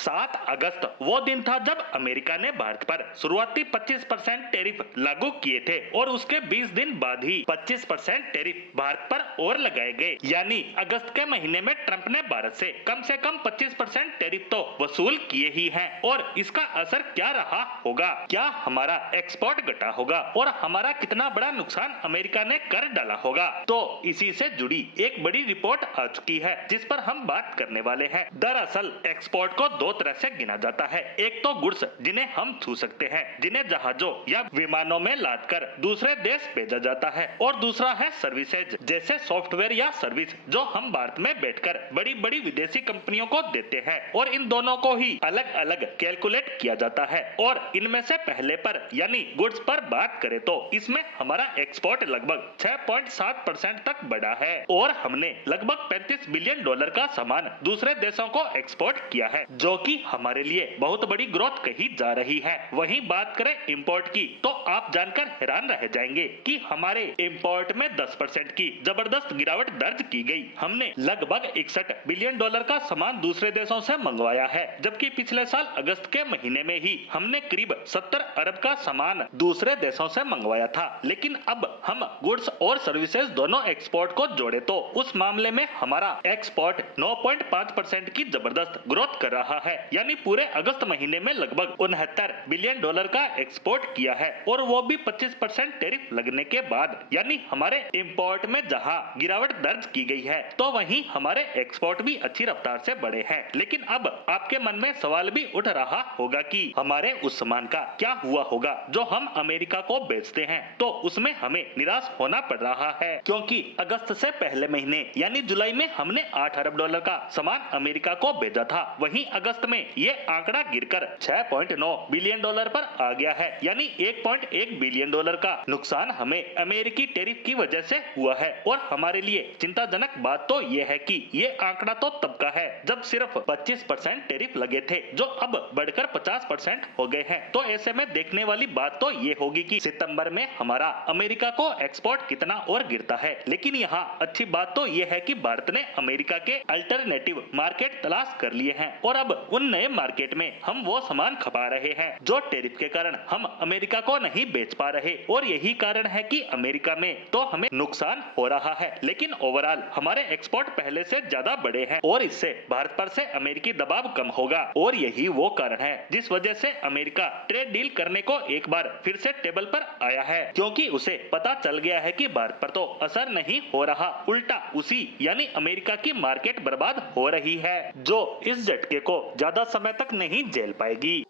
7 अगस्त वो दिन था जब अमेरिका ने भारत पर शुरुआती 25% टैरिफ लागू किए थे और उसके 20 दिन बाद ही 25% टैरिफ भारत पर और लगाए गए। यानी अगस्त के महीने में ट्रंप ने भारत से कम 25% टैरिफ तो वसूल किए ही हैं। और इसका असर क्या रहा होगा? क्या हमारा एक्सपोर्ट घटा होगा और हमारा कितना बड़ा नुकसान अमेरिका ने कर डाला होगा? तो इसी से जुड़ी एक बड़ी रिपोर्ट आ चुकी है जिस पर हम बात करने वाले हैं। दरअसल एक्सपोर्ट को दो तरह से गिना जाता है। एक तो गुड्स जिन्हें हम छू सकते हैं, जिन्हें जहाजों या विमानों में लादकर दूसरे देश भेजा जाता है, और दूसरा है सर्विसेज जैसे सॉफ्टवेयर या सर्विस जो हम भारत में बैठकर बड़ी बड़ी विदेशी कंपनियों को देते हैं। और इन दोनों को ही अलग अलग कैलकुलेट किया जाता है। और इनमें से पहले पर यानी गुड्स पर बात करें तो इसमें हमारा एक्सपोर्ट लगभग 6.7% तक बढ़ा है और हमने लगभग $35 बिलियन का सामान दूसरे देशों को एक्सपोर्ट किया है, जो कि हमारे लिए बहुत बड़ी ग्रोथ कही जा रही है। वहीं बात करें इंपोर्ट की तो आप जानकर हैरान रह जाएंगे कि हमारे इंपोर्ट में 10% की जबरदस्त गिरावट दर्ज की गई। हमने लगभग $61 बिलियन का सामान दूसरे देशों से मंगवाया है, जबकि पिछले साल अगस्त के महीने में ही हमने करीब 70 अरब का सामान दूसरे देशों से मंगवाया था। लेकिन अब हम गुड्स और सर्विसेज दोनों एक्सपोर्ट को जोड़े तो उस मामले में हमारा एक्सपोर्ट 9.5% की जबरदस्त ग्रोथ कर रहा है। यानी पूरे अगस्त महीने में लगभग $69 बिलियन का एक्सपोर्ट किया है और वो भी 25% टैरिफ लगने के बाद। यानी हमारे इंपोर्ट में जहां गिरावट दर्ज की गई है तो वहीं हमारे एक्सपोर्ट भी अच्छी रफ्तार से बढ़े हैं। लेकिन अब आपके मन में सवाल भी उठ रहा होगा कि हमारे उस सामान का क्या हुआ होगा जो हम अमेरिका को बेचते हैं। तो उसमें हमें निराश होना पड़ रहा है, क्योंकि अगस्त से पहले महीने यानी जुलाई में हमने $8 अरब का सामान अमेरिका को भेजा था। वहीं अगस्त में ये आंकड़ा गिरकर $6.9 बिलियन पर आ गया है। यानी $1.1 बिलियन का नुकसान हमें अमेरिकी टैरिफ की वजह से हुआ है। और हमारे लिए चिंताजनक बात तो ये है कि ये आंकड़ा तो तब का है जब सिर्फ 25% टैरिफ लगे थे, जो अब बढ़कर 50% हो गए हैं। तो ऐसे में देखने वाली बात तो ये होगी कि सितंबर में हमारा अमेरिका को एक्सपोर्ट कितना और गिरता है। लेकिन यहाँ अच्छी बात तो ये है कि भारत ने अमेरिका के अल्टरनेटिव मार्केट तलाश कर लिए हैं और अब उन नए मार्केट में हम वो सामान खपा रहे हैं जो टैरिफ के कारण हम अमेरिका को नहीं बेच पा रहे। और यही कारण है कि अमेरिका में तो हमें नुकसान हो रहा है, लेकिन ओवरऑल हमारे एक्सपोर्ट पहले से ज्यादा बढ़े हैं और इससे भारत पर से अमेरिकी दबाव कम होगा। और यही वो कारण है जिस वजह से अमेरिका ट्रेड डील करने को एक बार फिर से टेबल पर आया है, क्योंकि उसे पता चल गया है कि भारत पर तो असर नहीं हो रहा, उल्टा उसी यानी अमेरिका की मार्केट बर्बाद हो रही है, जो इस झटके को ज्यादा समय तक नहीं झेल पाएगी।